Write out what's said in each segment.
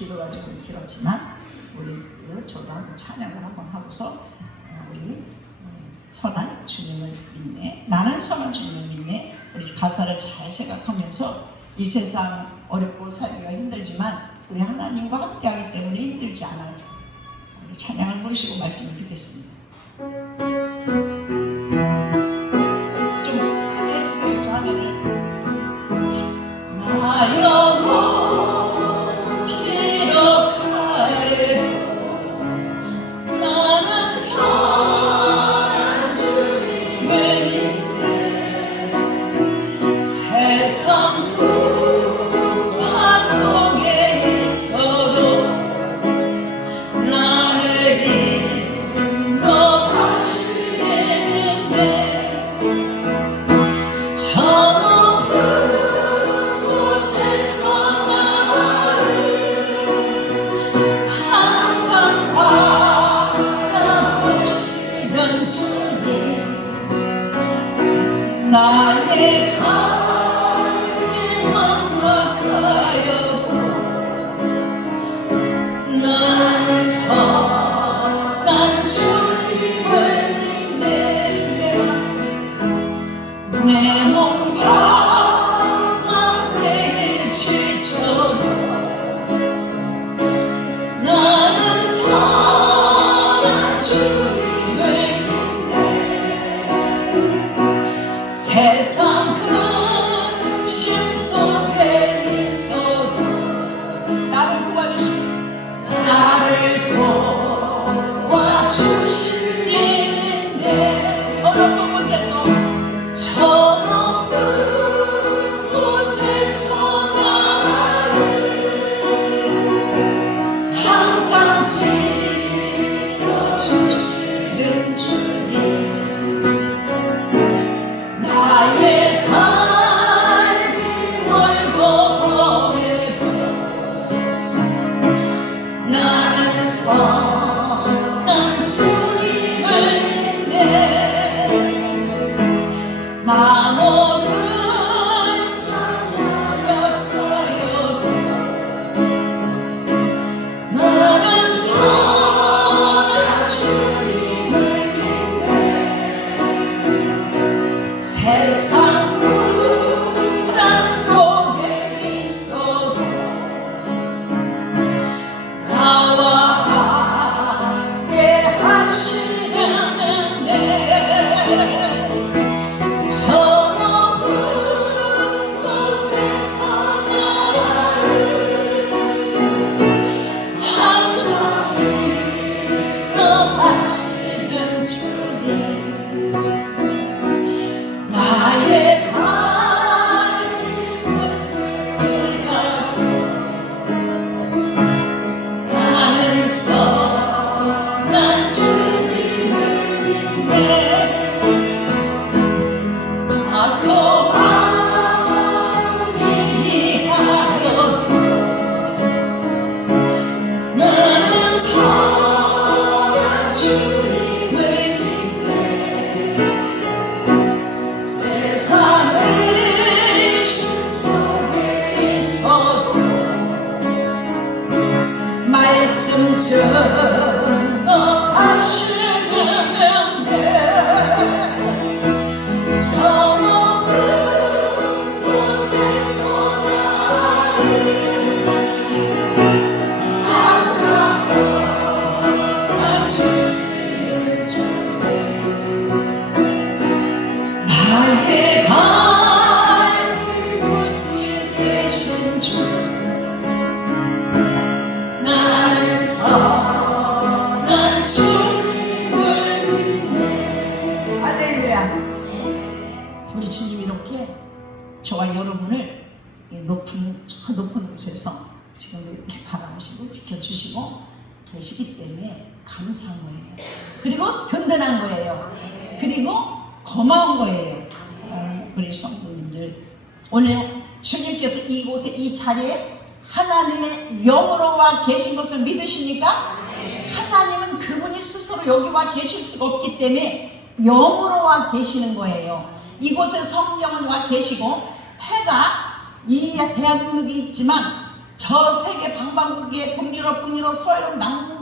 길어가지고 길었지만 우리 저도 한번 찬양을 한번 하고서 우리 선한 주님을 믿네, 나는 선한 주님을 믿네, 우리 가사를 잘 생각하면서 이 세상 어렵고 살기가 힘들지만 우리 하나님과 함께하기 때문에 힘들지 않아요. 우리 찬양을 부르시고 말씀을 듣겠습니다. 좀 크게 해주세요. 저 화면을. 나 영혼 피력하여도 나는 선한 주님을 믿네. 세상 풍파 속에 있어도 나를 인도하시는데 저 높은 곳에서 나를 항상 바라보시던 주님, 나의 갈길만 가까여도 나는 선한 주님을 믿네. 내 몸 가운데 지쳐도 나는 선한 주님을 믿네. 세상 근심 속에 있어도 나를 도와주시는데 저 높은 곳에서 나를 항상 지켜주시는 주님, 나의 갈길 멀고 험해도 나는 선한 주님을 믿네. 나 모든 상력하여도 나는 선한 주님을 믿네. 세상 불안 속에 있어도 나와 함께 하시는데 저 높은 곳에서 나를 항상 인도하시는 주님, 나의 갈길 끝을 가도 나는 선한 주님을 믿네. 아소방이 하여도 나는 선한 주님을 믿네. 세상의 심 속에 있어도 말씀 전하시면 돼. 저 높은 곳에서 나를 항상 도와주시는 주님, 나의 갈길 곳에 계신 주, 나는 선한 주님을 믿네. 할렐루야. 우리 주님이 이렇게 저와 여러분을 저 높은 곳에서 지금도 이렇게 바라보시고 지켜주시고 계시기 때문에 감사한 거예요. 그리고 든든한 거예요. 그리고 고마운 거예요. 우리 성도님들, 오늘 주님께서 이곳에 이 자리에 하나님의 영으로 와 계신 것을 믿으십니까? 하나님은 그분이 스스로 여기 와 계실 수가 없기 때문에 영으로 와 계시는 거예요. 이곳에 성령은 와 계시고 해가 이 대한민국이 있지만 저 세계 방방곡곡에 동유럽, 북유럽, 서유럽,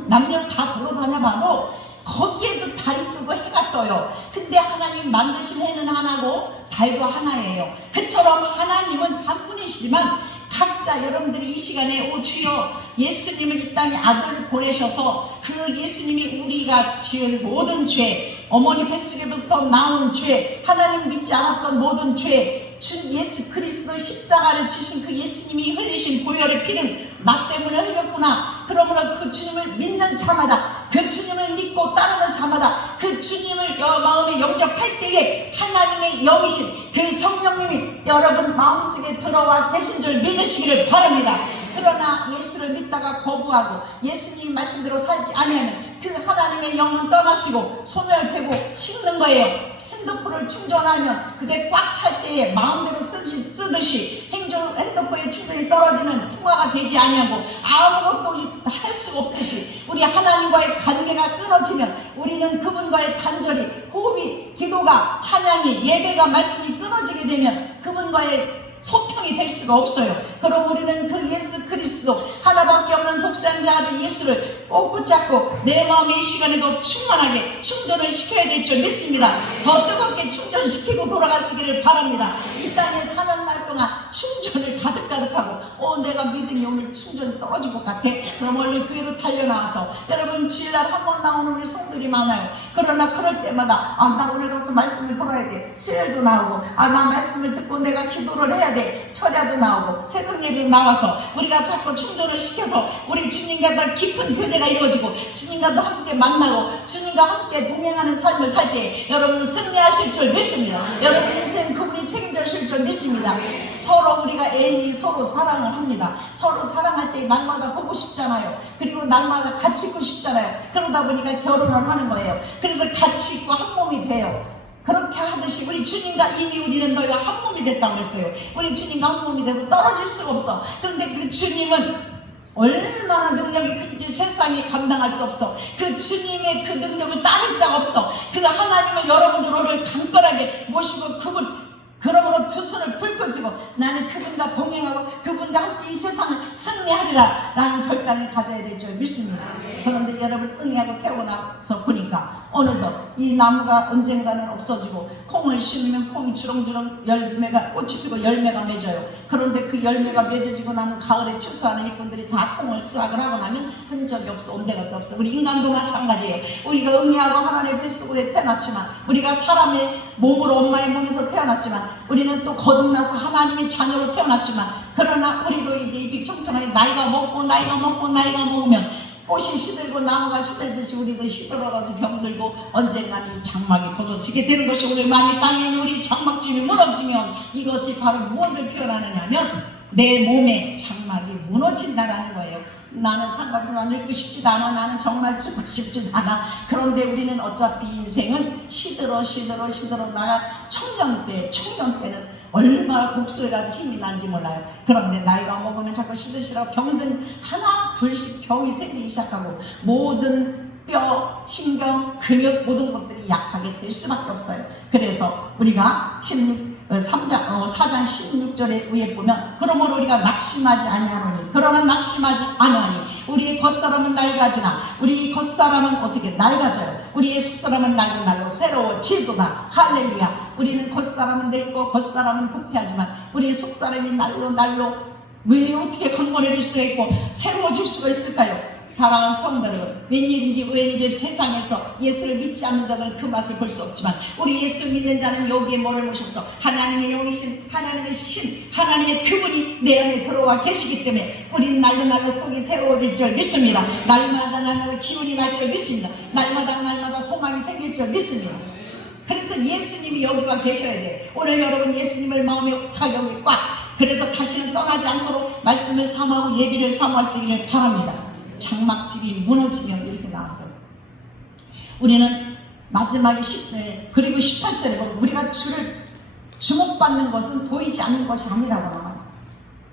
남유럽 다 돌아다녀봐도 거기에도 달이 뜨고 해가 떠요. 근데 하나님 만드신 해는 하나고 달도 하나예요. 그처럼 하나님은 한 분이시지만 각자 여러분들이 이 시간에 오 주여 예수님을 이 땅에 아들을 보내셔서 그 예수님이 우리가 지은 모든 죄, 어머니 뱃속에부터 나온 죄, 하나님 믿지 않았던 모든 죄, 주 예수 그리스도 십자가를 지신 그 예수님이 흘리신 보혈의 피는 나 때문에 흘렸구나. 그러므로 그 주님을 믿는 자마다, 그 주님을 믿고 따르는 자마다, 그 주님을 마음에 영접할 때에 하나님의 영이신 그 성령님이 여러분 마음속에 들어와 계신 줄 믿으시기를 바랍니다. 그러나 예수를 믿다가 거부하고 예수님 말씀대로 살지 아니하면 그 하나님의 영은 떠나시고 소멸되고 식는 거예요. 핸드폰을 충전하면 그게 꽉 찰 때에 마음대로 쓰듯이 핸드폰에 충전이 떨어지면 통화가 되지 아니하고 아무것도 할 수가 없듯이 우리 하나님과의 관계가 끊어지면 우리는 그분과의 간절히 호흡이, 기도가, 찬양이, 예배가, 말씀이 끊어지게 되면 그분과의 소통이 될 수가 없어요. 그럼 우리는 그 예수 그리스도 하나밖에 없는 독생자 아들 예수를 꼭 붙잡고 내 마음의 이 시간에도 충만하게 충전을 시켜야 될 줄 믿습니다. 더 뜨겁게 충전시키고 돌아가시기를 바랍니다. 이 땅에 사는 날 동안 충전을 가득하고 내가 믿음이 오늘 충전이 떨어질 것 같아. 그럼 얼른 교회로 달려나와서 여러분 주일날 한 번 나오는 우리 성들이 많아요. 그러나 그럴 때마다 나 오늘 가서 말씀을 들어야 돼. 수요일도 나오고 나 말씀을 듣고 내가 기도를 해야 돼. 철야도 나오고 새벽 예배도 나와서 우리가 자꾸 충전을 시켜서 우리 주님과 더 깊은 교제가 이루어지고 주님과도 함께 만나고 주님과 함께 동행하는 삶을 살 때 여러분 승리하실 줄 믿습니다. 여러분 인생 그분이 책임져 주실 줄 믿습니다. 서로 우리가 애인이 서로 사랑을 합니다. 서로 사랑할 때 날마다 보고 싶잖아요. 그리고 날마다 같이 있고 싶잖아요. 그러다 보니까 결혼을 하는 거예요. 그래서 같이 있고 한 몸이 돼요. 그렇게 하듯이 우리 주님과 이미 우리는 너희와 한 몸이 됐다고 그랬어요. 우리 주님과 한 몸이 돼서 떨어질 수가 없어. 그런데 그 주님은 얼마나 능력이 크신지 세상이 감당할 수 없어. 그 주님의 그 능력을 따를 자가 없어. 그 하나님을 여러분들 오늘 강건하게 모시고 그러므로 두 손을 불꺼지고 나는 그분과 동행하고 그분과 함께 이 세상을 승리하리라 라는 결단을 가져야 될 줄 믿습니다. 그런데 여러분 응애하고 태어나서 보니까 어느덧 이 나무가 언젠가는 없어지고 콩을 심으면 콩이 주렁주렁 열매가 꽃이 피고 열매가 맺어요. 그런데 그 열매가 맺어지고 나면 가을에 추수하는 일꾼들이 다 콩을 수확을 하고 나면 흔적이 없어. 온데가 없어. 우리 인간도 마찬가지예요. 우리가 응애하고 하나님의 뱃속에 태어났지만 우리가 사람의 몸으로 엄마의 몸에서 태어났지만 우리는 또 거듭나서 하나님의 자녀로 태어났지만 그러나 우리도 이제 입이 청청하게 나이가 먹으면 꽃이 시들고 나무가 시들듯이 우리도 시들어가서 병들고 언젠가는 이 장막이 벗어지게 되는 것이 오늘 만일 땅에 있는 우리 장막집이 무너지면 이것이 바로 무엇을 표현하느냐면 내 몸의 장막이 무너진다라는 거예요. 나는 상관없어. 늙고 싶지도 않아. 나는 정말 죽고 싶지도 않아. 그런데 우리는 어차피 인생은 시들어 나가 청년 때는 얼마나 독소에라도 힘이 나는지 몰라요. 그런데 나이가 먹으면 자꾸 시들시들하고 병든 하나 둘씩 병이 생기기 시작하고 모든 뼈, 신경, 근육 모든 것들이 약하게 될 수밖에 없어요. 그래서 우리가 4장 16절에 위에 보면 그러므로 우리가 낙심하지 아니하노니 그러나 낙심하지 아니하니 우리의 겉사람은 낡아지나 우리 겉사람은 어떻게 낡아져요. 우리의 속사람은 날고 새로워지도다. 할렐루야. 우리는 겉사람은 늙고 겉사람은 부패하지만 우리의 속사람이 날로 왜 어떻게 강건해질 수가 있고 새로워질 수가 있을까요? 사랑하는 성도 여러분, 웬일인지 우연인지 세상에서 예수를 믿지 않는 자들은 그 맛을 볼 수 없지만 우리 예수 믿는 자는 여기에 뭐를 모셔서 하나님의 영이신 하나님의 신 하나님의 그분이 내 안에 들어와 계시기 때문에 우리는 날로 속이 새로워질 줄 믿습니다. 날마다 기운이 날 줄 믿습니다. 날마다 소망이 생길 줄 믿습니다. 그래서 예수님이 여기 와 계셔야 돼요. 오늘 여러분 예수님을 마음에 확 꽉 그래서 다시는 떠나지 않도록 말씀을 삼하고 예비를 삼았으기를 바랍니다. 장막집이 무너지면 이렇게 나왔어요. 우리는 마지막에 그리고 18절에 보면 우리가 주를 주목받는 것은 보이지 않는 것이 아니라고 나와요.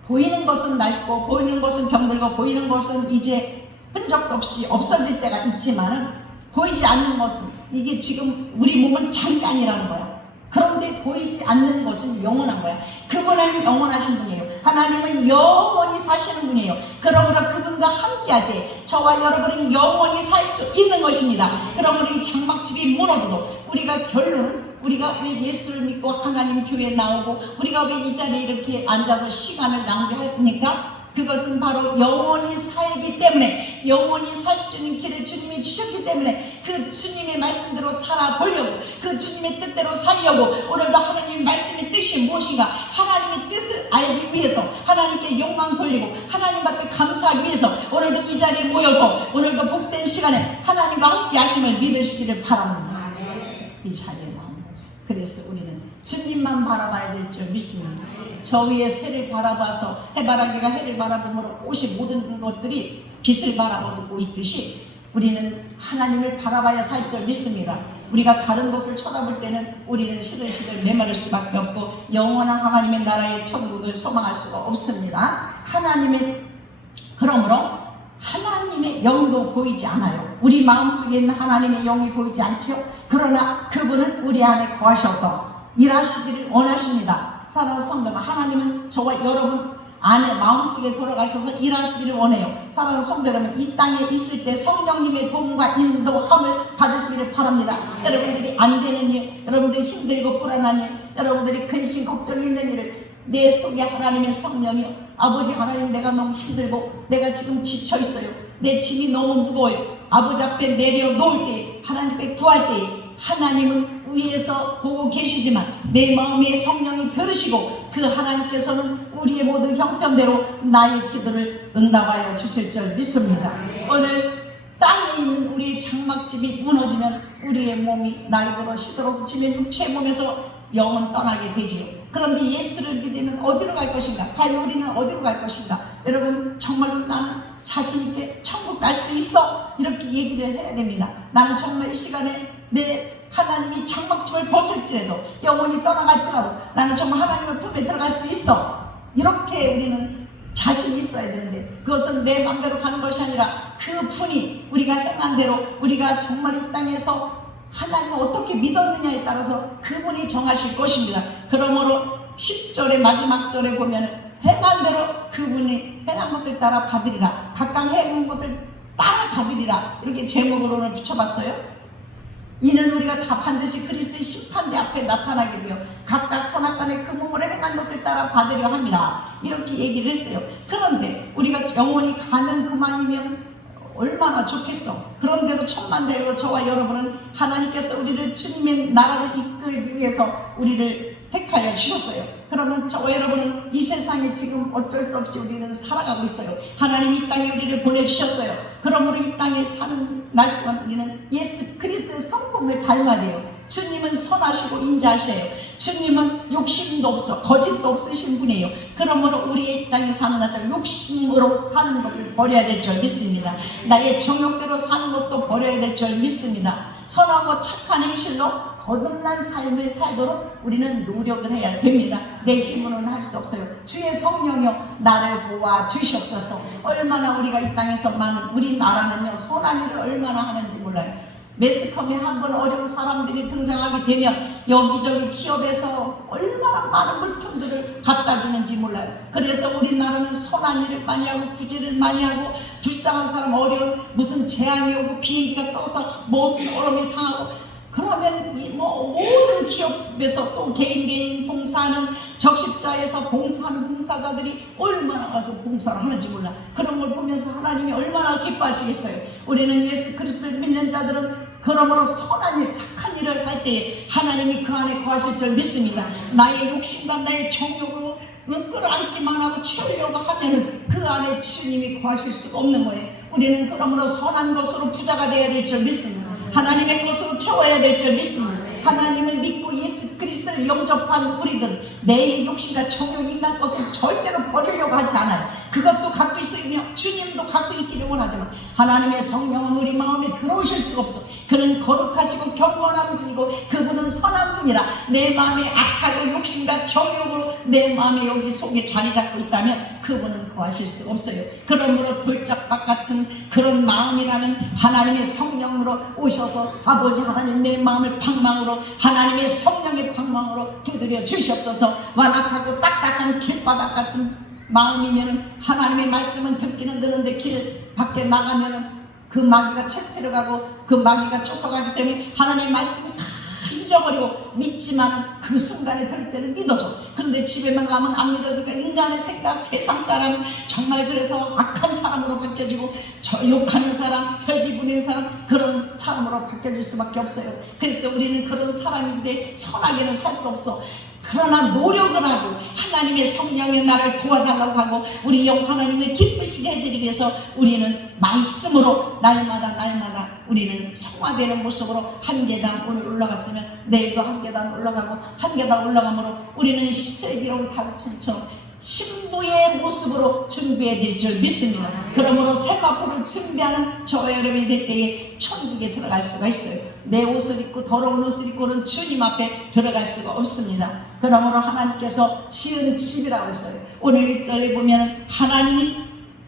보이는 것은 낡고 보이는 것은 병들고 보이는 것은 이제 흔적도 없이 없어질 때가 있지만은 보이지 않는 것은 이게 지금 우리 몸은 잠깐이라는 거야. 그런데 보이지 않는 것은 영원한 거야. 그분은 영원하신 분이에요. 하나님은 영원히 사시는 분이에요. 그러므로 그분과 함께할 때 저와 여러분은 영원히 살 수 있는 것입니다. 그러므로 이 장막집이 무너져도 우리가 결론은 우리가 왜 예수를 믿고 하나님 교회에 나오고 우리가 왜 이 자리에 이렇게 앉아서 시간을 낭비합니까? 그것은 바로 영원히 살기 때문에, 영원히 살 수 있는 길을 주님이 주셨기 때문에 그 주님의 말씀대로 살아보려고, 그 주님의 뜻대로 살려고, 오늘도 하나님의 말씀의 뜻이 무엇인가 하나님의 뜻을 알기 위해서, 하나님께 영광 돌리고 하나님 앞에 감사하기 위해서 오늘도 이 자리에 모여서 오늘도 복된 시간에 하나님과 함께 하심을 믿으시기를 바랍니다. 이 자리에 나온 것을. 그래서 우리는 주님만 바라봐야 될 줄 믿습니다. 저 위에 해를 바라봐서 해바라기가 해를 바라보므로 꽃이 모든 것들이 빛을 바라보고 있듯이 우리는 하나님을 바라봐야 살 줄 믿습니다. 우리가 다른 곳을 쳐다볼 때는 우리는 시들시들 메마를 수밖에 없고 영원한 하나님의 나라의 천국을 소망할 수가 없습니다. 그러므로 하나님의 영도 보이지 않아요. 우리 마음속에 있는 하나님의 영이 보이지 않죠. 그러나 그분은 우리 안에 거하셔서 일하시기를 원하십니다. 사랑하는 성도, 하나님은 저와 여러분 안에 마음속에 돌아가셔서 일하시기를 원해요. 사랑하는 성도 여러분, 이 땅에 있을 때 성령님의 도움과 인도함을 받으시기를 바랍니다. 여러분들이 안 되는 일, 여러분들이 힘들고 불안한 일, 여러분들이 근심 걱정 있는 일을 내 속에 하나님의 성령이요, 아버지 하나님, 내가 너무 힘들고 내가 지금 지쳐 있어요. 내 짐이 너무 무거워요. 아버지 앞에 내려놓을 때, 하나님 앞에 구할 때 하나님은 위에서 보고 계시지만 내 마음의 성령이 들으시고 그 하나님께서는 우리의 모든 형편대로 나의 기도를 응답하여 주실 줄 믿습니다. 오늘 땅에 있는 우리의 장막집이 무너지면 우리의 몸이 날들어 시들어서 지면 육체의 몸에서 영은 떠나게 되지요. 그런데 예수를 믿으면 어디로 갈 것인가? 과연 우리는 어디로 갈 것인가? 여러분, 정말로 나는 자신있게 천국 갈 수 있어, 이렇게 얘기를 해야 됩니다. 나는 정말 이 시간에 내 하나님이 장막집을 벗을지라도, 영원히 떠나갈지라도 나는 정말 하나님의 품에 들어갈 수 있어, 이렇게 우리는 자신이 있어야 되는데, 그것은 내 마음대로 가는 것이 아니라 그 분이 우리가 행한 대로, 우리가 정말 이 땅에서 하나님을 어떻게 믿었느냐에 따라서 그분이 정하실 것입니다. 그러므로 10절의 마지막 절에 보면 행한 대로 그분이 행한 것을 따라 받으리라, 각각 행한 것을 따라 받으리라, 이렇게 제목으로 오늘 붙여봤어요. 이는 우리가 다 반드시 그리스도의 심판대 앞에 나타나게 되어 각각 선악간에 그 몸으로 행한 것을 따라 받으려 합니다, 이렇게 얘기를 했어요. 그런데 우리가 영원히 가는 그만이면 얼마나 좋겠어. 그런데도 천만대로 저와 여러분은 하나님께서 우리를 주님의 나라를 이끌기 위해서 우리를 택하여 주셨어요. 그러면 저와 여러분은 이 세상에 지금 어쩔 수 없이 우리는 살아가고 있어요. 하나님이 이 땅에 우리를 보내주셨어요. 그러므로 이 땅에 사는 날 동안 우리는 예수 그리스도의 성품을 닮아야 돼요. 주님은 선하시고 인자하셔요. 주님은 욕심도 없어, 거짓도 없으신 분이에요. 그러므로 우리의 이 땅에 사는 날들 욕심으로 사는 것을 버려야 될 줄 믿습니다. 나의 정욕대로 사는 것도 버려야 될 줄 믿습니다. 선하고 착한 행실로 거듭난 삶을 살도록 우리는 노력을 해야 됩니다. 내 힘으로는 할 수 없어요. 주의 성령이여 나를 도와주시옵소서. 얼마나 우리가 이 땅에서 많은, 우리나라는요 선한 일을 얼마나 하는지 몰라요. 매스컴에 한번 어려운 사람들이 등장하게 되면 여기저기 기업에서 얼마나 많은 물품들을 갖다 주는지 몰라요. 그래서 우리나라는 선한 일을 많이 하고 구제를 많이 하고, 불쌍한 사람 어려운 무슨 재앙이 오고 비행기가 떠서 무슨 어려움이 당하고, 그러면 모든 기업에서 또 개인 봉사하는, 적십자에서 봉사하는 봉사자들이 얼마나 가서 봉사를 하는지 몰라. 그런 걸 보면서 하나님이 얼마나 기뻐하시겠어요. 우리는 예수 그리스도를 믿는 자들은 그러므로 선한 일, 착한 일을 할 때 하나님이 그 안에 거하실 줄 믿습니다. 나의 욕심과 나의 정욕으로 끌어안기만 하고 채우려고 하면은 그 안에 주님이 거하실 수가 없는 거예요. 우리는 그러므로 선한 것으로 부자가 되어야 될 줄 믿습니다. 하나님의 것으로 채워야 될 줄 믿습니다. 하나님을 믿고 예수 그리스도를 영접한 우리들은 내 욕심과 정욕, 인간 것을 절대로 버리려고 하지 않아요. 그것도 갖고 있으며 주님도 갖고 있기를 원하지만 하나님의 성령은 우리 마음에 들어오실 수가 없어. 그는 거룩하시고 경건한 분이고 그분은 선한 분이라 내 마음에 악하고 욕심과 정욕으로 내 마음에 여기 속에 자리 잡고 있다면 그분은 거하실 수가 없어요. 그러므로 돌짝밭 같은 그런 마음이라면 하나님의 성령으로 오셔서 아버지 하나님, 내 마음을 방망으로 하나님의 성령의 방망으로 두드려 주시옵소서. 완악하고 딱딱한 길바닥 같은 마음이면 하나님의 말씀은 듣기는 듣는데 길 밖에 나가면 그 마귀가 책 들어가고 그 마귀가 쫓아가기 때문에 하나님의 말씀을 다 잊어버리고 믿지만은 그 순간에 들을 때는 믿어줘. 그런데 집에만 가면 안 믿으니까 인간의 생각, 세상 사람 정말 그래서 악한 사람으로 바뀌어지고 욕하는 사람, 혈기 부리는 사람, 그런 사람으로 바뀌어질 수밖에 없어요. 그래서 우리는 그런 사람인데 선하게는 살 수 없어. 그러나 노력을 하고 하나님의 성령이 나를 도와달라고 하고 우리 영 하나님을 기쁘시게 해드리기 위해서 우리는 말씀으로 날마다 우리는 성화되는 모습으로 한 계단 오늘 올라갔으면 내일도 한 계단 올라가고 한 계단 올라가므로 우리는 슬기로운 다섯처럼 신부의 모습으로 준비해 드릴 줄 믿습니다. 그러므로 세마포를 준비하는 저와 여러분이 될 때에 천국에 들어갈 수가 있어요. 내 옷을 입고 더러운 옷을 입고는 주님 앞에 들어갈 수가 없습니다. 그러므로 하나님께서 지은 집이라고 했어요. 오늘 1절에 보면 하나님이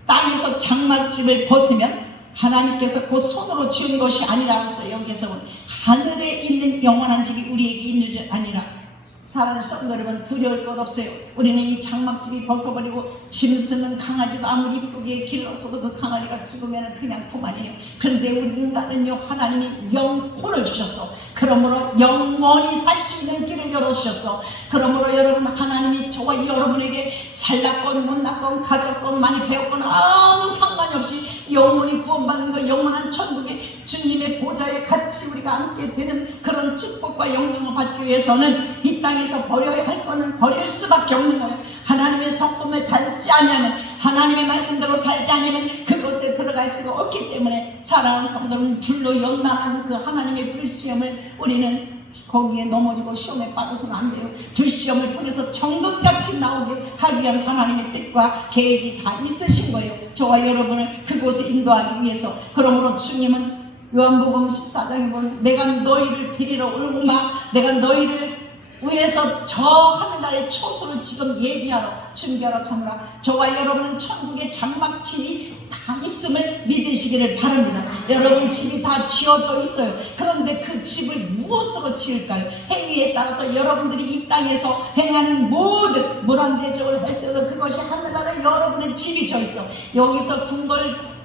땅에서 장막집을 벗으면 하나님께서 곧 손으로 지은 것이 아니라고 했어요. 여기에서는 하늘에 있는 영원한 집이 우리에게 있는 줄 아니라. 사랑하는 성도 여러분, 두려울 것 없어요. 우리는 이 장막집이 벗어버리고 짐승은 강아지도 아무리 이쁘게 길러서도 그 강아지가 죽으면 그냥 그만이에요. 그런데 우리 인간은요, 하나님이 영혼을 주셨어. 그러므로 영원히 살 수 있는 길을 열어주셨어. 그러므로 여러분, 하나님이 저와 여러분에게 잘났건 못났건 가졌건 많이 배웠건 아무 상관이 없이 영원히 구원받는 거, 영원한 천국에 주님의 보좌에 같이 우리가 함께 되는 그런 축복과 영광을 받기 위해서는 이 땅에서 버려야 할 거는 버릴 수밖에 없는 거예요. 하나님의 성품을 닮지 아니하면, 하나님의 말씀대로 살지 않으면 그곳에 들어갈 수가 없기 때문에 사랑하는 성도는 불로 연단하는 그 하나님의 불시험을 우리는 거기에 넘어지고 시험에 빠져서는 안 돼요. 불시험을 통해서 정금같이 나오게 하기 위한 하나님의 뜻과 계획이 다 있으신 거예요. 저와 여러분을 그곳에 인도하기 위해서. 그러므로 주님은 요한복음 14장에 보면 내가 너희를 데리러 올구마, 내가 너희를 위해서 저 하늘나라의 초소를 지금 예비하러 준비하러 가노라. 저와 여러분은 천국의 장막집이 다 있음을 믿으시기를 바랍니다. 여러분 집이 다 지어져 있어요. 그런데 그 집을 무엇으로 지을까요? 행위에 따라서 여러분들이 이 땅에서 행하는 모든 문안대적을 할지라도 그것이 하늘나라에 여러분의 집이 져 있어. 여기서 궁궐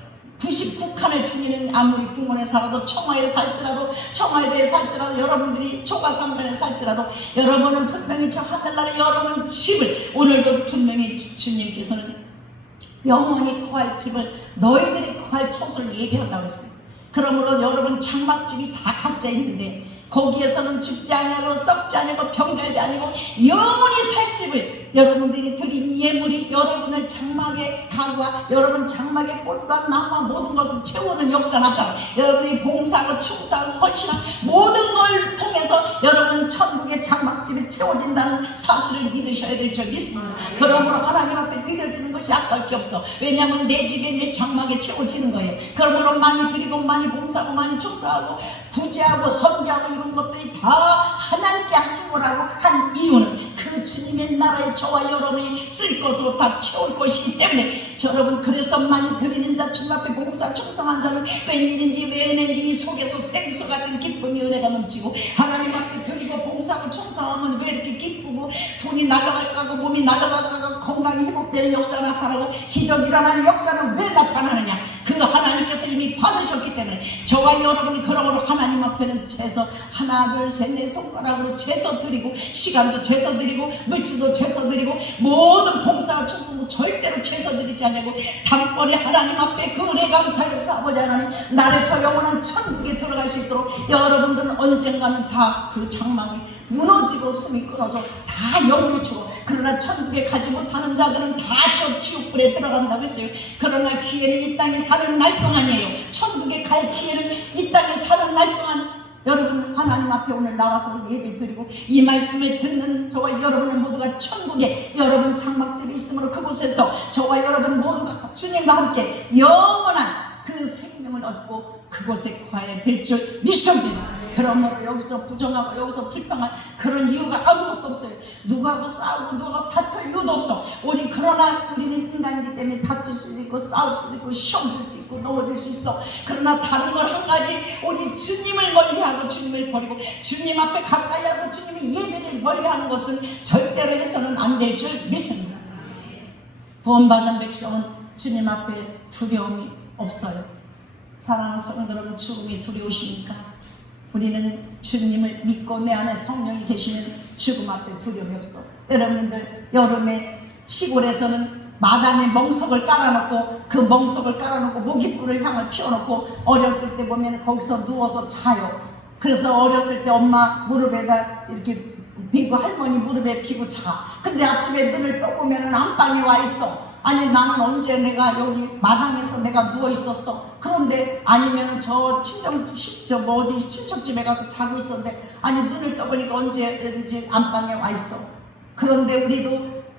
99칸을 지니는 아무리 궁원에 살아도 청하에 살지라도 청하에 살지라도 여러분들이 초가삼단에 살지라도 여러분은 분명히 저 하늘나라에 여러분 집을 오늘도 분명히 주님께서는 영원히 거할 집을 너희들이 거할 처소를 예비한다고 했어요. 그러므로 여러분 장막집이 다 각자 있는데 거기에서는 죽지 아니하고 썩지 아니하고 병들지 아니고 영원히 살 집을 여러분들이 드린 예물이 여러분을 장막의 가구와 여러분 장막의 꽃과 나무와 모든 것을 채우는 역사 나타나 여러분이 봉사하고 충성하고 헌신하고 모든 걸 통해서 여러분 천국의 장막집이 채워진다는 사실을 믿으셔야 될 줄 믿습니다. 그러므로 하나님 앞에 드려지는 것이 아까울 게 없어. 왜냐하면 내 집에 내 장막에 채워지는 거예요. 그러므로 많이 드리고 많이 봉사하고 많이 충성하고 구제하고 선교하고 이런 것들이 다 하나님께 하신 거라고 한 이유는 그 주님의 나라에 저와 여러분이 쓸 것으로 다 채울 것이기 때문에 여러분 그래서 많이 드리는 자 주님 앞에 봉사 충성한 자는 웬일인지 왜 은혜인지 이 속에서 생수 같은 기쁨이 은혜가 넘치고 하나님 앞에 드리고 봉사하고 충성하면 왜 이렇게 기쁘고 손이 날아갈까고 몸이 날아갈까고 건강이 회복되는 역사가 나타나고 기적이 일어나는 역사는 왜 나타나느냐? 그 하나님께서 이미 받으셨기 때문에 저와 여러분이 그러므로 하나님 앞에는 재서 하나 둘 셋 넷 손가락으로 재서 드리고 시간도 재서 드리고 물질도 재서 드리고 모든 봉사와 충성도 절대로 재서 드리지 않냐고 단번에 하나님 앞에 그 은혜 감사해서 아버지 하나님 나를 저 영원한 천국에 들어갈 수 있도록 여러분들은 언젠가는 다 그 장막이 무너지고 숨이 끊어져 다 영을 주고 그러나 천국에 가지 못하는 자들은 다 저 지옥불에 들어간다고 했어요. 그러나 기회는 이 땅에 사는 날 동안이에요. 천국에 갈 기회는 이 땅에 사는 날 동안 여러분 하나님 앞에 오늘 나와서 예배 드리고 이 말씀을 듣는 저와 여러분은 모두가 천국에 여러분 장막집이 있으므로 그곳에서 저와 여러분 모두가 주님과 함께 영원한 그 생명을 얻고 그곳에 거하게 될 줄 믿습니다. 그러므로 여기서 부정하고 여기서 불평한 그런 이유가 아무것도 없어요. 누구하고 싸우고 누구하고 다툴 이유도 없어. 그러나 우리는 인간이기 때문에 다툴 수도 있고 싸울 수도 있고 시험 들 수 있고 넘어질 수 있어. 그러나 다른 걸 한 가지 우리 주님을 멀리하고 주님을 버리고 주님 앞에 가까이 하고 주님의 예배를 멀리하는 것은 절대로 해서는 안 될 줄 믿습니다. 구원받은 백성은 주님 앞에 두려움이 없어요. 사랑하는 성도 여러분, 죽음이 두려우십니까? 우리는 주님을 믿고 내 안에 성령이 계시면 죽음 앞에 두려움이 없어. 여러분들 여름에 시골에서는 마당에 멍석을 깔아놓고 그 멍석을 깔아놓고 모깃불을 향을 피워놓고 어렸을 때 보면 거기서 누워서 자요. 그래서 어렸을 때 엄마 무릎에다 이렇게 비고 할머니 무릎에 비고 자. 근데 아침에 눈을 떠보면 안방에 와 있어. 아니 나는 언제 내가 여기 마당에서 내가 누워 있었어. 그런데 아니면은 저 어디 친척집에 가서 자고 있었는데 아니 눈을 떠보니까 언제 안방에 와 있어. 그런데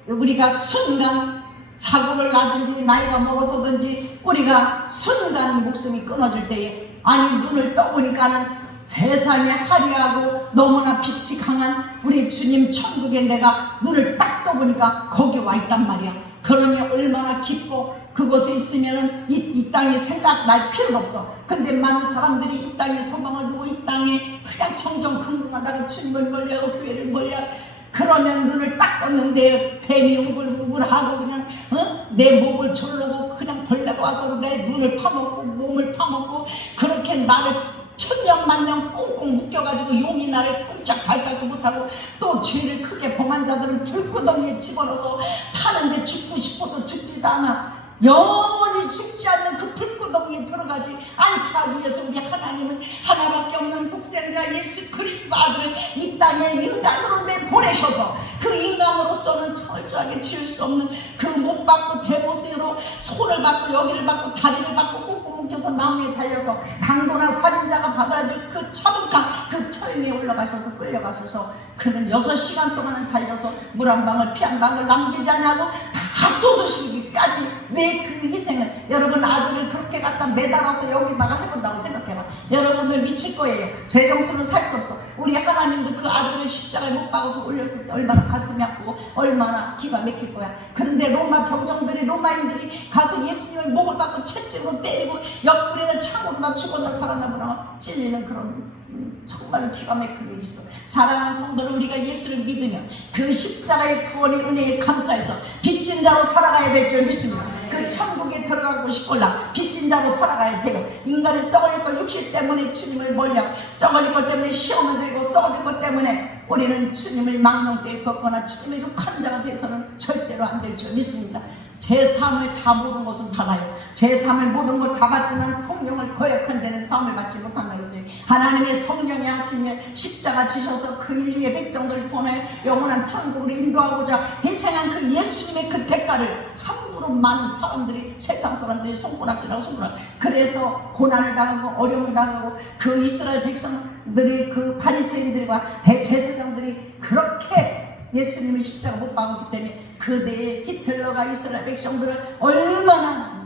우리가 순간 사고를 나든지 나이가 먹어서든지 우리가 순간 이 목숨이 끊어질 때에 아니 눈을 떠보니까는 세상에 화려하고 너무나 빛이 강한 우리 주님 천국에 내가 눈을 딱 떠보니까 거기 와 있단 말이야. 그러니 얼마나 기뻐. 그곳에 있으면 이 땅에 생각날 필요도 없어. 근데 많은 사람들이 이 땅에 소망을 두고 이 땅에 그냥 청정긍긍하다가 주님을 멀리하고 교회를 멀리하고 그러면 눈을 딱 떴는데 뱀이 우글우글하고 그냥 내 목을 졸르고 그냥 벌레가 와서 내 눈을 파먹고 몸을 파먹고 그렇게 나를 천년만년 꽁꽁 묶여가지고 용이 나를 꼼짝 발사도 못하고 또 죄를 크게 범한 자들은 불구덩이에 집어넣어서 타는데 죽고 싶어도 죽지도 않아. 영원히 죽지 않는 그 불구덩이에 들어가지 않게 하기 위해서 우리 하나님은 하나밖에 없는 독생자 예수 그리스도 아들을 이 땅에 인간으로 내보내셔서 그 인간으로서는 철저하게 지을 수 없는 그 못 받고 대못으로 손을 받고 여기를 받고 다리를 받고 꾹꾹 묶여서 나무에 달려서 강도나 살인자가 받아야 될 그 차분한 그 철위에 올라가셔서 끌려가셔서 그는 6시간 동안은 달려서 물 한 방울 피 한 방울 남기지 않냐고 다 쏟으시기까지 왜 그 희생을 여러분 아들을 그렇게 갖다 매달아서 여기다가 해본다고 생각해봐. 여러분들 미칠 거예요. 죄 정수는 살 수 없어. 우리 하나님도 그 아들을 십자가에 못 박아서 올렸을 때 얼마나 가슴이 아프고 얼마나 기가 막힐 거야. 그런데 로마인들이 가서 예수님을 목을 받고 채찍으로 때리고 옆구리에다 창으로다 죽었다 살아나보라 찔리는 그런 정말 기가 막힌 일이 있어. 사랑하는 성도를 우리가 예수를 믿으면 그 십자가의 구원의 은혜에 감사해서 빚진 자로 살아가야 될 줄 믿습니다. 그 천국에 들어가고 싶을라 빚진 자로 살아가야 돼요. 인간이 썩어질 것 육신 때문에 주님을 멀리하고 썩어질 것 때문에 시험을 들고 썩어질 것 때문에 우리는 주님을 망령되이 걷거나 주님의 육한 자가 돼서는 절대로 안 될 줄 믿습니다. 제 삶을 다 모든 것은 받아요. 제 삶을 모든 걸 다 받지만 성령을 거역한 자는 삶을 받지 못한다 그랬어요. 하나님의 성령이 하신 일 십자가 지셔서 그 인류의 백성들을 통해 영원한 천국으로 인도하고자 희생한 그 예수님의 그 대가를 함부로 많은 사람들이 세상 사람들이 손가락질하고 그래서 고난을 당하고 어려움을 당하고 그 이스라엘 백성들이 그 바리새인들과 대제사장들이 그렇게 예수님의 십자가 못 박았기 때문에 그대의 히틀러가 이스라엘 백성들을 얼마나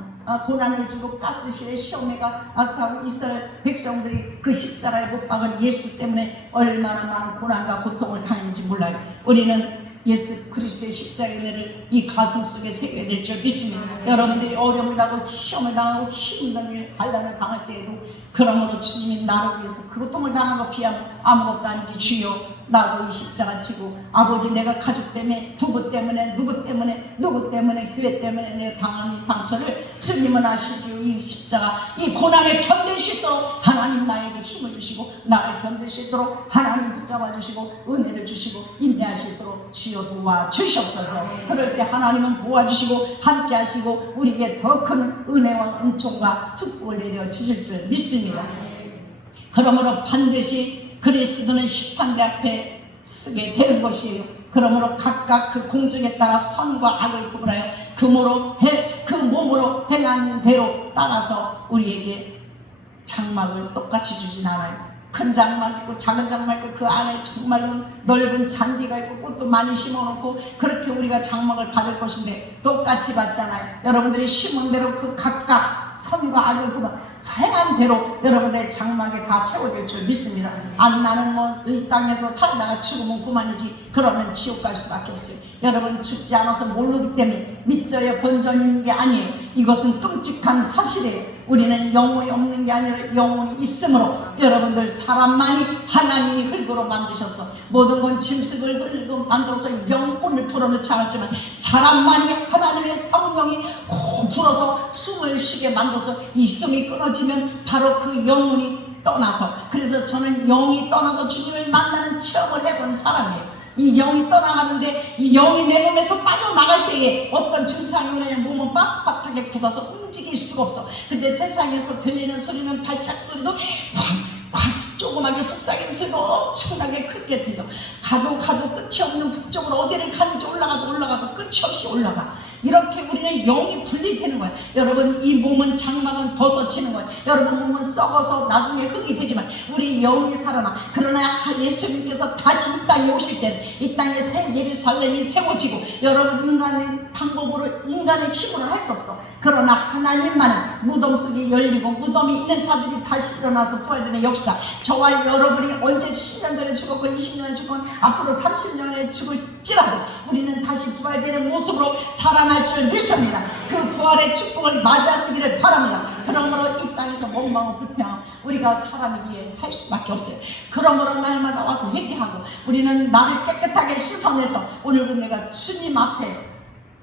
고난을 주고 가스실에 시험에가 아사하고 이스라엘 백성들이 그 십자가에 못 박은 예수 때문에 얼마나 많은 고난과 고통을 당했는지 몰라요. 우리는 예수 그리스도의 십자가의 은혜를 이 가슴 속에 새겨야 될 줄 믿습니다. 여러분들이 어려움을 당하고 시험을 당하고 힘든 일 환난을 당할 때에도 그러므로 주님이 나를 위해서 그 고통을 당한 것 비하면 아무것도 아니지 주여 나도 이 십자가 지고 아버지 내가 가족 때문에 부부 때문에 누구 때문에 교회 때문에 내가 당한 이 상처를 주님은 아시지요. 이 십자가 이 고난을 견딜 수 있도록 하나님 나에게 힘을 주시고 나를 견딜 수 있도록 하나님 붙잡아 주시고 은혜를 주시고 인내할 수 있도록 주여 도와주시옵소서. 그럴 때 하나님은 도와주시고 함께 하시고 우리에게 더 큰 은혜와 은총과 축복을 내려 주실 줄 믿습니다. 그러므로 반드시 그리스도는 심판대 앞에 서게 되는 것이에요. 그러므로 각각 그 공적에 따라 선과 악을 구분하여 그 몸으로 행한 대로 따라서 우리에게 장막을 똑같이 주진 않아요. 큰 장막 있고 작은 장막 있고 그 안에 정말로 넓은 잔디가 있고 꽃도 많이 심어놓고 그렇게 우리가 장막을 받을 것인데 똑같이 받잖아요. 여러분들이 심은 대로 그 각각 선과 악을 구분 자행한 대로 여러분들의 장막에 다 채워질 줄 믿습니다. 안 나는 뭐 이 땅에서 살다가 죽으면 그만이지, 그러면 지옥 갈 수밖에 없어요. 여러분 죽지 않아서 모르기 때문에 믿져야 번전인 게 아니에요. 이것은 끔찍한 사실이에요. 우리는 영혼이 없는 게 아니라 영혼이 있으므로 여러분들 사람만이 하나님이 흙으로 만드셔서 모든 건 짐승을 흙으로 만들어서 영혼을 불어넣지 않았지만 사람만이 하나님의 성령이 호 불어서 숨을 쉬게 만들어서 이 숨이 끊어지면 바로 그 영혼이 떠나서, 그래서 저는 영이 떠나서 주님을 만나는 체험을 해본 사람이에요. 이 영이 떠나가는데 이 영이 내 몸에서 빠져나갈 때에 어떤 증상이 오냐면 몸은 빡빡하게 굳어서 움직일 수가 없어. 근데 세상에서 들리는 소리는 발작 소리도 쾅쾅 조그맣게 속삭이는 소리가 엄청나게 크게 들려. 가도 끝이 없는 북쪽으로 어디를 가는지 올라가도 끝이 없이 올라가. 이렇게 우리는 영이 분리되는 거예요. 여러분 이 몸은 장막은 벗어지는 거예요. 여러분 몸은 썩어서 나중에 흙이 되지만 우리 영이 살아나. 그러나 예수님께서 다시 이 땅에 오실 때는 이 땅에 새 예루살렘이 세워지고 여러분 인간의 방법으로 인간의 힘으로 할 수 없어. 그러나 하나님만은 무덤 속이 열리고 무덤이 있는 자들이 다시 일어나서 부활되는 역사. 저와 여러분이 언제 10년 전에 죽었고 20년 죽고 앞으로 30년에 죽을지라도 우리는 다시 부활되는 모습으로 살아날 줄 믿습니다. 그 부활의 축복을 맞이하시기를 바랍니다. 그러므로 이 땅에서 원망하고 불평하고 우리가 사람이기에 할 수밖에 없어요. 그러므로 날마다 와서 회개하고 우리는 나를 깨끗하게 씻어내서 오늘도 내가 주님 앞에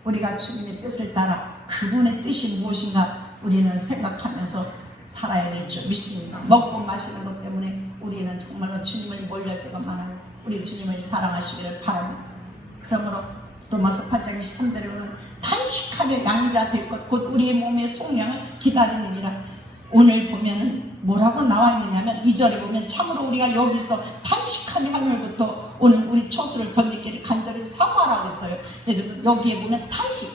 우리가 주님의 뜻을 따라 그분의 뜻이 무엇인가 우리는 생각하면서 살아야 될 줄 믿습니다. 먹고 마시는 것 때문에 우리는 정말로 주님을 멀리할 때가 많아요. 우리 주님을 사랑하시기를 바랍니다. 그러므로 로마서 8장 23절에 보면 탄식하며 양자 될 것 곧 우리의 몸의 속량을 기다리느니라. 오늘 보면은 뭐라고 나와 있느냐면 2절에 보면 참으로 우리가 여기서 탄식하며 하늘부터 오늘 우리 처수를 던지기를 간절히 사모하라고 했어요. 여기에 보면 탄식.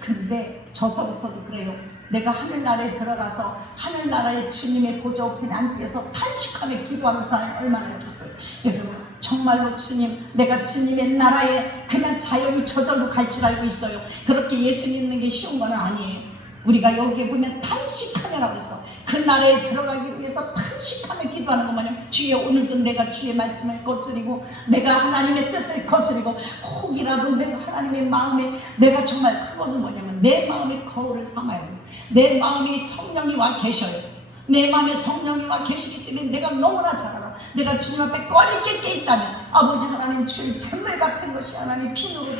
근데 저서부터도 그래요. 내가 하늘나라에 들어가서 하늘나라의 주님의 보좌 앞에 앉기위해서 탄식하며 기도하는 사람이 얼마나 있겠어요. 여러분 정말로 주님, 내가 주님의 나라에 그냥 자연히 저절로 갈 줄 알고 있어요. 그렇게 예수 믿는 게 쉬운 건 아니에요. 우리가 여기에 보면 탄식하며라고 해서 그 나라에 들어가기 위해서 탄식하며 기도하는 것 마냥 주여 오늘도 내가 주의 말씀을 거스리고 내가 하나님의 뜻을 거스리고 혹이라도 내가 하나님의 마음에 내가 정말 그것은 뭐냐면 내 마음의 거울을 삼아야 돼요. 내 마음이 성령이 와 계셔요. 내 마음에 성령이 와 계시기 때문에 내가 너무나 잘 알아. 내가 주님 앞에 꺼리낄 게 있다면 아버지 하나님 주의 잿물 같은 것이 하나님 피로도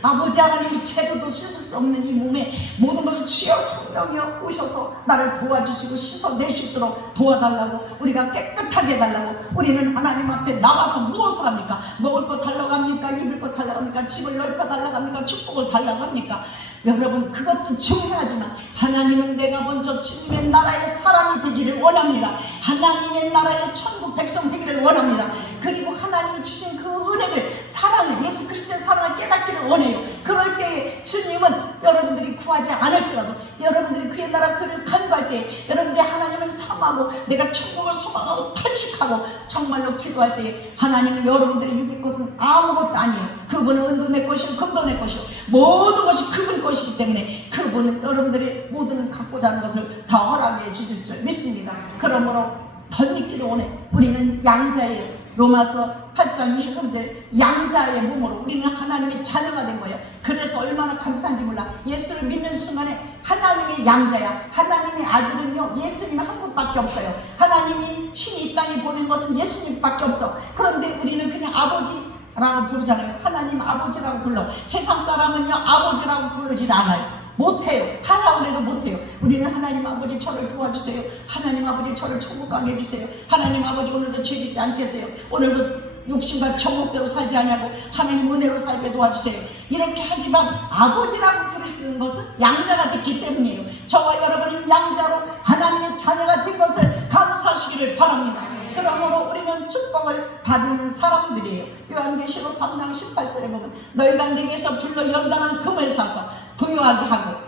아버지 하나님이 재료도 씻을 수 없는 이 몸에 모든 것을 주여 성령이여 오셔서 나를 도와주시고 씻어낼 수 있도록 도와달라고 우리가 깨끗하게 해달라고 우리는 하나님 앞에 나와서 무엇을 합니까? 먹을 거 달라고 합니까? 입을 거 달라고 합니까? 집을 넓혀 달라고 합니까? 축복을 달라고 합니까? 여러분 그것도 중요하지만 하나님은 내가 먼저 주님의 나라의 사람이 되기를 원합니다. 하나님의 나라의 천국 백성 되기를 원합니다. 그리고 하나님이 주신 그 은혜를 사랑을 예수 그리스도의 사랑을 깨닫기를 원해요. 그럴 때 주님은 여러분들이 구하지 않을지라도 여러분들이 그의 나라 그를 간구할 때 여러분들이 하나님을 사모하고 내가 천국을 소망하고 탄식하고 정말로 기도할 때 하나님은 여러분들이 유익 것은 아무것도 아니에요. 그분은 은도 내 것이고 금도 내 것이고 모든 것이 그분 것이기 때문에 그분은 여러분들이 모든 갖고자 하는 것을 다 허락해 주실 줄 믿습니다. 그러므로 덧입기를 원해. 우리는 양자예요. 로마서 8장 23절 양자의 몸으로 우리는 하나님의 자녀가 된 거예요. 그래서 얼마나 감사한지 몰라. 예수를 믿는 순간에 하나님의 양자야. 하나님의 아들은요 예수님 한 분밖에 없어요. 하나님이 친히 이 땅에 보낸 것은 예수님밖에 없어. 그런데 우리는 그냥 아버지라고 부르잖아요. 하나님 아버지라고 불러. 세상 사람은요 아버지라고 부르질 않아요. 못해요. 하라고 해도 못해요. 우리는 하나님 아버지 저를 도와주세요. 하나님 아버지 저를 천국 가게 해주세요. 하나님 아버지 오늘도 죄짓지 않게 하세요. 오늘도 욕심과 정욕대로 살지 않냐고 하나님 은혜로 살게 도와주세요. 이렇게 하지만 아버지라고 부를 수 있는 것은 양자가 됐기 때문이에요. 저와 여러분은 양자로 하나님의 자녀가 된 것을 감사하시기를 바랍니다. 그러므로 우리는 축복을 받은 사람들이에요. 요한계시록 3장 18절에 보면 너희가 내게서 불러 연단한 금을 사서 부유하게 하고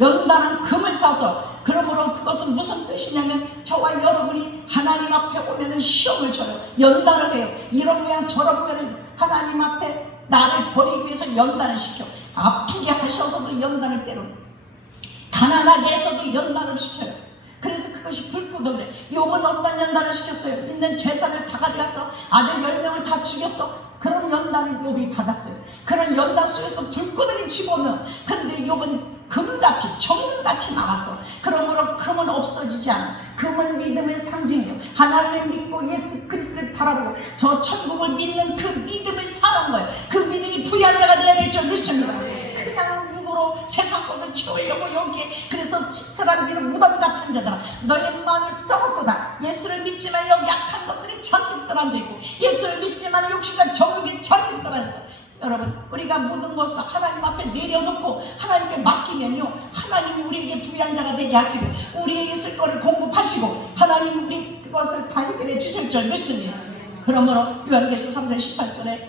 연단한 금을 사서 그러므로 그것은 무슨 뜻이냐면 저와 여러분이 하나님 앞에 오면은 시험을 줘요. 연단을 해요. 이런 모양 저런 모양 하나님 앞에 나를 버리기 위해서 연단을 시켜. 아프게 하셔서도 연단을 때로 가난하게 해서도 연단을 시켜요. 그래서 그것이 불꽃 누구도 그래. 욥은 어떤 연단을 시켰어요? 있는 재산을 다 가져가서 아들 10명을 다 죽였어. 그런 연단을 욥이 받았어요. 그런 연단 속에서 불구덩이 집어넣어. 근데 욥은 금같이 정금같이 나왔어. 그러므로 금은 없어지지 않아. 금은 믿음의 상징이에요. 하나님을 믿고 예수 그리스도를 바라보고 저 천국을 믿는 그 믿음을 사는 거예요. 그 믿음이 부유한 자가 되어야 될 줄 믿습니다. 그냥 육으로 세상 것을 채우려고 여기에, 그래서 사람들은 무덤 같은 자들아 너의 마음이 썩었도다. 예수를 믿지만 여기 약한 것들이 잔뜩 들어앉아있고, 예수를 믿지만 욕심과 정욕이 잔뜩 들어앉아있어. 여러분, 우리가 모든 것을 하나님 앞에 내려놓고 하나님께 맡기면요, 하나님이 우리에게 부유한 자가 되게 하시고 우리에게 있을 것을 공급하시고 하나님 우리 그것을 다 해결해 주실 줄 믿습니다. 그러므로 요한계시록 3장 18절에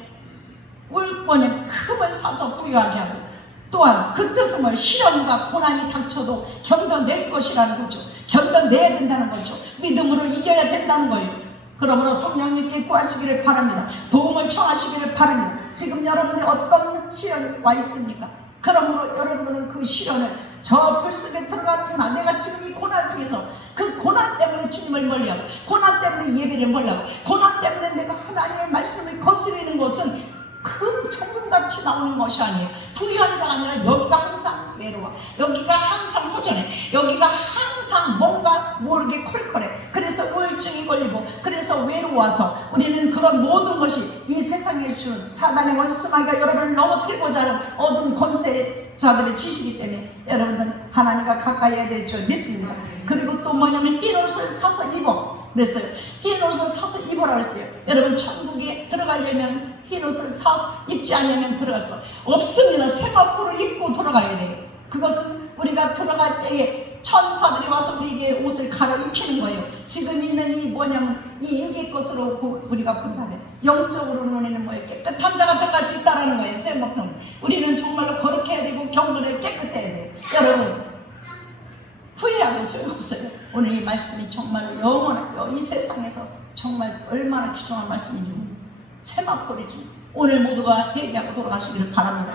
울보는 금을 사서 부유하게 하고, 또한 그 뜻은 뭐 시련과 고난이 닥쳐도 견뎌낼 것이라는 거죠. 견뎌내야 된다는 거죠. 믿음으로 이겨야 된다는 거예요. 그러므로 성령님께 구하시기를 바랍니다. 도움을 청하시기를 바랍니다. 지금 여러분이 어떤 시련이 와 있습니까? 그러므로 여러분들은 그 시련을, 저 불속에 들어갔구나, 내가 지금 이 고난을 통해서 그 고난 때문에 주님을 멀리하고, 고난 때문에 예배를 멀리하고, 고난 때문에 내가 하나님의 말씀을 거스르는 것은 그 천금같이 나오는 것이 아니에요. 부유한 자가 아니라 여기가 항상 외로워, 여기가 항상 허전해, 여기가 항상 뭔가 모르게 콜콜해. 그래서 우울증이 걸리고, 그래서 외로워서 우리는 그런 모든 것이 이 세상에 준 사단의 원수마귀가 여러분을 넘어뜨리고자 하는 어두운 권세자들의 지시기 때문에 여러분은 하나님과 가까이 해야 될 줄 믿습니다. 그리고 또 뭐냐면 흰 옷을 사서 입어 그랬어요. 흰 옷을 사서 입으라고 했어요. 여러분, 천국에 들어가려면 흰 옷을 사서 입지 않으면 들어갈 수 없습니다. 세마포를 입고 들어가야 돼요. 그것은 우리가 들어갈 때에 천사들이 와서 우리에게 옷을 갈아입히는 거예요. 지금 있는 이 뭐냐면 이 일개 것으로 우리가 본다면 영적으로는 우리는 뭐 깨끗한 자가 들어갈 수 있다는 거예요. 세마포는 우리는 정말로 거룩해야 되고 경건을 깨끗해야 돼요. 여러분, 후회하도 소용없어요. 오늘 이 말씀이 정말 영원한, 이 세상에서 정말 얼마나 귀중한 말씀인지 세마포리지. 오늘 모두가 회개하고 돌아가시기를 바랍니다.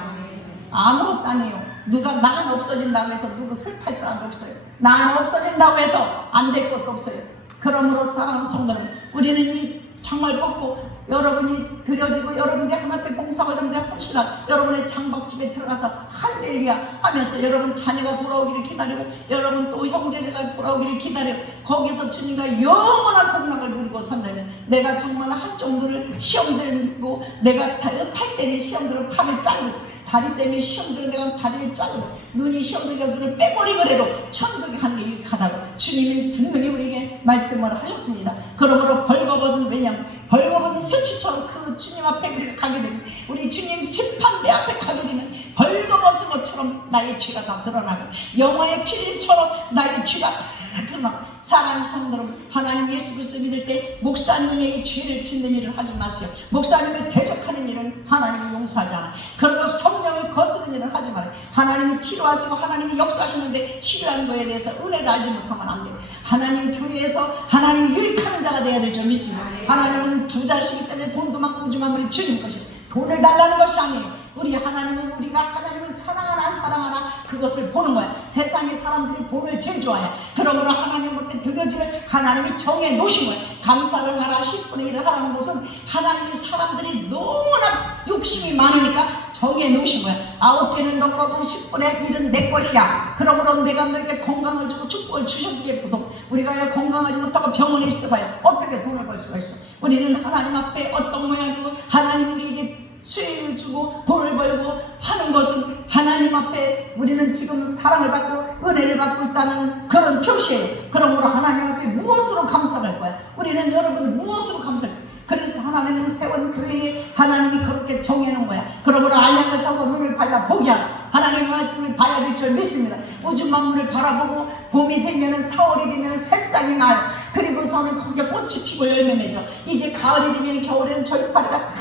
아무것도 아니에요. 누가 나 하나 없어진다고 해서 누구 슬퍼할 사람도 없어요. 나 하나 없어진다고 해서 안 될 것도 없어요. 그러므로 사랑하는 성도는 우리는 이 정말 뽑고 여러분이 드려지고 여러분들 하나님께 봉사하고 여러분들 헌신하고 여러분의 장박집에 들어가서 할렐루야 하면서 여러분 자녀가 돌아오기를 기다리고 여러분 또 형제가 돌아오기를 기다리고 거기서 주님과 영원한 복락을 누리고 산다면, 내가 정말 한쪽 눈을 시험 들고, 내가 팔 때문에 시험 들어 팔을 자르고, 다리 때문에 시험 들어 내가 다리를 자르고, 눈이 시험 들어 눈을 빼버리고 그래도 천국에 가는 게 유익하다고 주님이 분명히 우리에게 말씀을 하셨습니다. 그러므로 벌거벗은, 왜냐하면 벌거벗은 수치처럼 그 주님 앞에 우리가 가게 되면, 우리 주님 심판대 앞에 가게 되면 벌거벗은 것처럼 나의 죄가 다 드러나고 영화의 필름처럼 나의 죄가 다 드러나고. 사랑하는 성도 여러분, 하나님 예수 그리스도 믿을 때 목사님에게 죄를 짓는 일을 하지 마세요. 목사님을 대적하는 일은 하나님이 용서하지 않아요. 그리고 성령을 거스르는 일을 하지 말아요. 하나님이 치료하시고 하나님이 역사하시는데 치료하는 거에 대해서 은혜를 알지 못하면 안 돼요. 하나님 교회에서 하나님이 유익하는 자가 되어야 될 줄 믿습니다. 하나님은 부자시기 때문에 돈도 많고 우주만물이 주님 것이에요. 돈을 달라는 것이 아니에요. 우리 하나님은 우리가 하나님을 사랑하나 안 사랑하나 그것을 보는 거야. 세상의 사람들이 돈을 제일 좋아해. 그러므로 하나님 앞에 드려지면 하나님이 정해 놓으신 거야. 감사를 하라 10분의 1을 하라는 것은 하나님이 사람들이 너무나 욕심이 많으니까 정해 놓으신 거야. 9개는 너 거고 10분의 1은 내 것이야. 그러므로 내가 너에게 건강을 주고 축복을 주셨기에 보통 우리가 건강하지 못하고 병원에 있어봐야 어떻게 돈을 벌 수가 있어. 우리는 하나님 앞에 어떤 모양이고 하나님 우리에게 수익을 주고 돈을 벌고 하는 것은 하나님 앞에 우리는 지금 사랑을 받고 은혜를 받고 있다는 그런 표시예요. 그러므로 하나님 앞에 무엇으로 감사할 거야? 우리는 여러분은 무엇으로 감사할 거야? 그래서 하나님은 세운 교회에 하나님이 그렇게 정해놓은 거야. 그러므로 안약을 사서 눈을 발라 보게 하라. 하나님의 말씀을 봐야 될 줄 믿습니다. 우주 만물을 바라보고 봄이 되면은 4월이 되면 새싹이 나요. 그리고서는 거기에 꽃이 피고 열매 맺어. 이제 가을이 되면 겨울에는 저잎파리가 다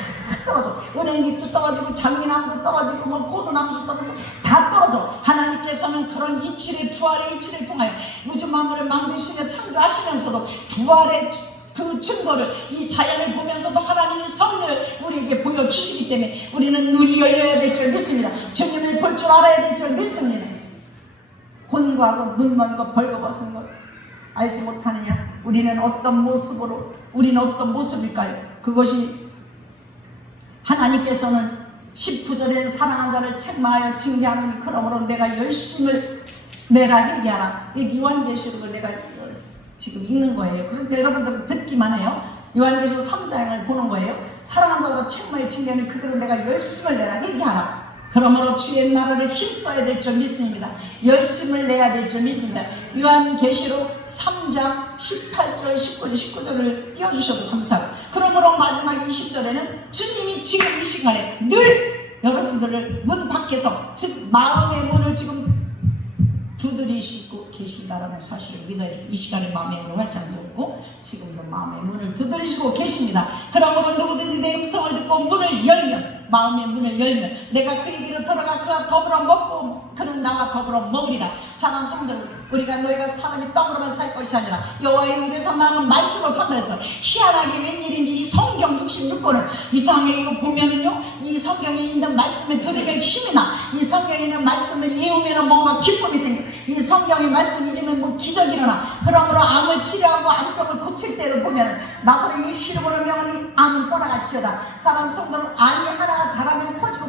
떨어져. 은행잎도 떨어지고 장미나무도 떨어지고 뭐 포도나무도 떨어지고 다 떨어져. 하나님께서는 그런 이치를, 부활의 이치를 통하여 우주 만물을 만드시며 창조하시면서도 부활의 그 증거를 이 자연을 보면서도 하나님의 섭리를 우리에게 보여주시기 때문에 우리는 눈이 열려야 될 줄 믿습니다. 주님을 볼 줄 알아야 될 줄 믿습니다. 곤고하고 눈먼 거 벌거벗은 것 알지 못하느냐? 우리는 어떤 모습으로, 우리는 어떤 모습일까요? 그것이 하나님께서는 19절에 사랑한 자를 책망하여 징계하노니 그러므로 내가 열심을 내라 회개하라. 이 요한계시록을 내가 지금 읽는 거예요. 그러니까 여러분들은 듣기만 해요. 요한계시록 3장을 보는 거예요. 사랑한 자로 책망하여 징계하니 그대로 내가 열심을 내라 회개하라. 그러므로 주의 나라를 힘써야 될 줄 믿습니다. 열심을 내야 될 줄 믿습니다. 요한계시록 3장 18절, 19절을 띄워주셔도 감사합니다. 그러므로 마지막 20절에는 주님이 지금 이 시간에 늘 여러분들을 문 밖에서, 즉 마음의 문을 지금 두드리시고 계신다라는 사실을 믿어야 돼요. 이 시간에 마음의 문을 활짝 열고 지금도 마음의 문을 두드리시고 계십니다. 그러므로 누구든지 내 음성을 듣고 문을 열면, 마음의 문을 열면 내가 그에게로 들어가 그와 더불어 먹고 그는 나와 더불어 먹으리라. 사랑하는 성도들, 우리가 너희가 사람이 떡으로만 살 것이 아니라 여호와의 입에서 나는 말씀으로 산다 해서 희한하게 웬일인지 이 성경 66권을 이상하게 이거 보면은요, 이 성경에 있는 말씀을 들으면 힘이 나. 이 성경에 있는 말씀을 읽으면 뭔가 기쁨이 생겨. 이 성경의 말씀 읽으면 뭐 기적이 일어나. 그러므로 암을 치료하고 암병을 고칠 때를 보면 나사렛의 이름으로 명하니 암은 떠나갔지어다. 사랑하는 성도는 암이 하나가 자라면 퍼지고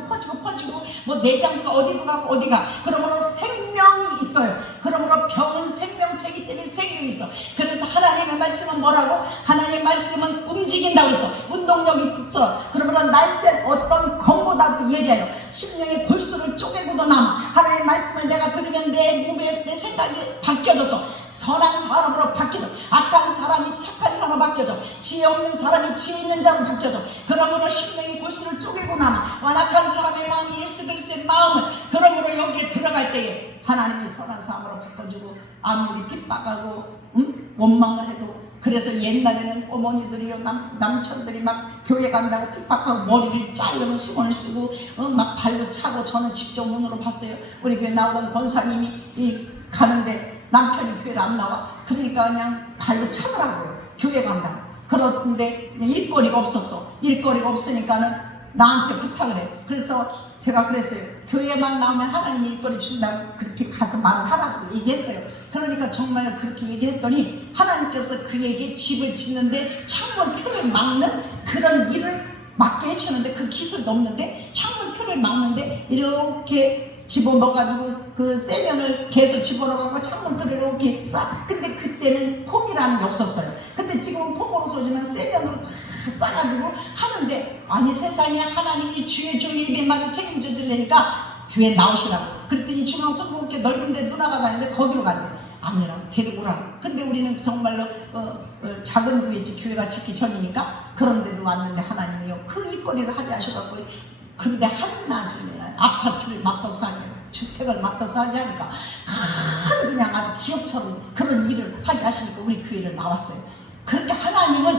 뭐 내장도 어디도 가고 어디가. 그러므로 생명이 있어요. 그러므로 병은 생명체이기 때문에 생명이 있어. 그래서 하나님의 말씀은 뭐라고? 하나님의 말씀은 움직인다고 해서 운동력이 있어. 그러므로 날쌘 어떤 검보다도 예리하여 심령의 골수를 쪼개고도 남아. 하나님의 말씀을 내가 들으면 내 몸에 내 생각이 바뀌어져서 선한 사람으로 바뀌어져. 악한 사람이 착한 사람으로 바뀌어져. 지혜 없는 사람이 지혜 있는 자로 바뀌어져. 그러므로 심령의 골수를 쪼개고 남아. 완악한 사람의 마음이 예수 그리스도의 마음을, 그러므로 여기에 들어갈 때에 하나님이 선한 사람으로 바꿔주고, 아무리 핍박하고 원망을 해도. 그래서 옛날에는 어머니들이요, 남편들이 막 교회 간다고 핍박하고 머리를 자르면 수건을 쓰고 막 발로 차고, 저는 직접 눈으로 봤어요. 우리 교회 나오던 권사님이 가는데 남편이 교회를 안 나와. 그러니까 그냥 발로 차더라고요. 교회 간다고. 그런데 일거리가 없었어. 일거리가 없으니까는 나한테 부탁을 해. 그래서 제가 그랬어요. 교회만 나오면 하나님이 일거리 준다고 그렇게 가서 말을 하라고 얘기했어요. 그러니까 정말 그렇게 얘기했더니 하나님께서 그에게 집을 짓는데 창문 틈을 막는 그런 일을 맡게 해주셨는데, 그 기술도 없는데 창문 틈을 막는데 이렇게 집어넣어가지고 그 세면을 계속 집어넣어가지고 창문 틈을 이렇게 싸. 근데 그때는 폼이라는 게 없었어요. 근데 지금은 폼으로 쏘지만 세면으로 다 싸가지고 하는데, 아니 세상에 하나님이 주의 종의 입의 말을 책임져 주려니까 교회 나오시라고. 그랬더니 중앙성공회 넓은데 누나가 다니는데 거기로 간대. 아니라고, 데리고 오라고. 근데 우리는 정말로 작은 교회지, 교회가 짓기 전이니까. 그런데도 왔는데 하나님이요 그 일거리를 하게 하셔갖고, 근데 한나중에는 아파트를 맡아서 하게, 주택을 맡아서 하게 하니까 그냥 아주 기업처럼 그런 일을 하게 하시니까 우리 교회를 나왔어요. 그렇게 하나님의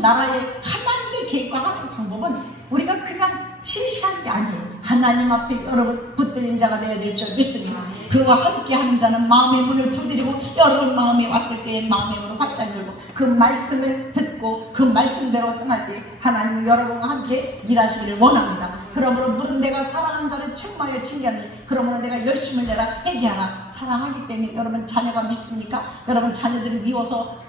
나라의 하나님의 계획과 하나님의 방법은 우리가 그냥 실시하는 게 아니에요. 하나님 앞에 여러분 붙들린 자가 되어야 될 줄 믿습니다. 그와 함께 하는 자는 마음의 문을 두드리고, 여러분 마음에 왔을 때 마음의 문을 활짝 열고 그 말씀을 듣고 그 말씀대로 떠날 때 하나님이 여러분과 함께 일하시기를 원합니다. 그러므로 물은 내가 사랑하는 자를 책망하여 징계하니 그러므로 내가 열심을 내라 회개하라. 사랑하기 때문에 여러분 자녀가 밉습니까? 여러분 자녀들을 미워서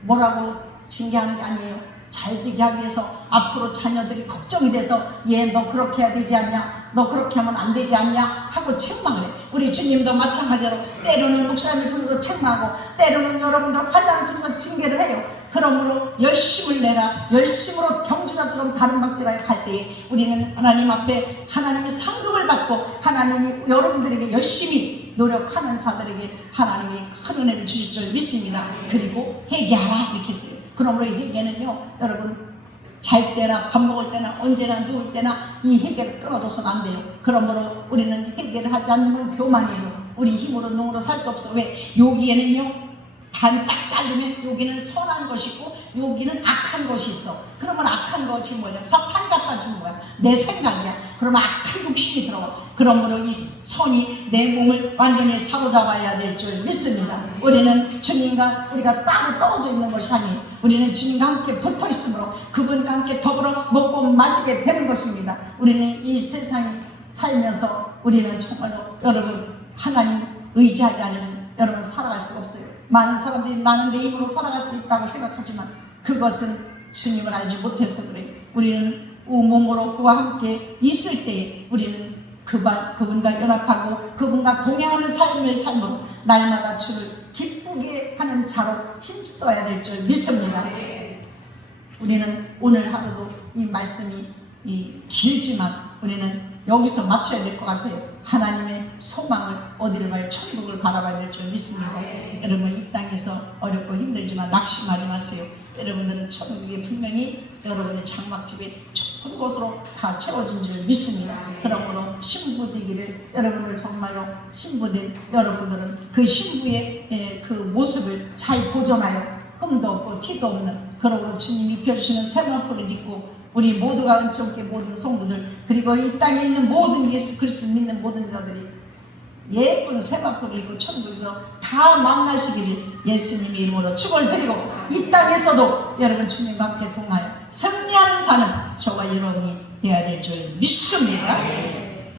뭐라고 징계하는 게 아니에요. 잘 되게 하기 위해서 앞으로 자녀들이 걱정이 돼서 얘 너 그렇게 해야 되지 않냐, 너 그렇게 하면 안 되지 않냐 하고 책망을 해. 우리 주님도 마찬가지로 때로는 목사님을 통해서 책망하고 때로는 여러분들 환난을 통해서 징계를 해요. 그러므로 열심을 내라. 열심으로 경주자처럼 다른 박질하여 갈 때에 우리는 하나님 앞에 하나님의 상급을 받고 하나님이 여러분들에게 열심히 노력하는 자들에게 하나님이 큰 은혜를 주실 줄 믿습니다. 그리고 회개하라 이렇게 했어요. 그러므로 이 회개는요, 여러분 잘 때나 밥 먹을 때나 언제나 누울 때나 이 회개가 끊어져서는 안 돼요. 그러므로 우리는 회개를 하지 않는 건 교만이에요. 우리 힘으로 능으로 살 수 없어. 왜? 여기에는요 반이 딱 자르면 여기는 선한 것이고 여기는 악한 것이 있어. 그러면 악한 것이 뭐냐? 석탄 갖다 주는 거야. 내 생각이야. 그러면 악한 욕심이 들어가. 그러므로 이 선이 내 몸을 완전히 사로잡아야 될 줄 믿습니다. 우리는 주님과 우리가 따로 떨어져 있는 것이 아니에요. 우리는 주님과 함께 붙어 있으므로 그분과 함께 더불어 먹고 마시게 되는 것입니다. 우리는 이 세상에 살면서 우리는 정말로 여러분 하나님 의지하지 않으면 여러분 살아갈 수가 없어요. 많은 사람들이 나는 내 힘으로 살아갈 수 있다고 생각하지만 그것은 주님을 알지 못해서 그래요. 우리는 몸으로 그와 함께 있을 때에 우리는 그분과 연합하고 그분과 동행하는 삶을 삶으로 날마다 주를 기쁘게 하는 자로 힘써야 될 줄 믿습니다. 우리는 오늘 하루도 이 말씀이 길지만 우리는 여기서 맞춰야 될 것 같아요. 하나님의 소망을 어디를 봐요? 천국을 바라봐야 될 줄 믿습니다. 여러분 이 땅에서 어렵고 힘들지만 낙심하지 마세요. 여러분들은 천국이 분명히 여러분의 장막집에 좋은 곳으로 다 채워진 줄 믿습니다. 그러므로 신부되기를 여러분들 정말로 신부된 여러분들은 그 신부의 그 모습을 잘 보존하여 흠도 없고 티도 없는 그러므로 주님이 입혀주시는 세마포를 입고 우리 모두가 은총께 모든 성도들 그리고 이 땅에 있는 모든 예수 그리스도를 믿는 모든 자들이 예쁜 세마포를 입고 천국에서 다 만나시기를 예수님의 이름으로 축원을 드리고 이 땅에서도 여러분 주님과 함께 동하여 승리하는 사는 저와 여러분이 되어야 될 줄 믿습니다.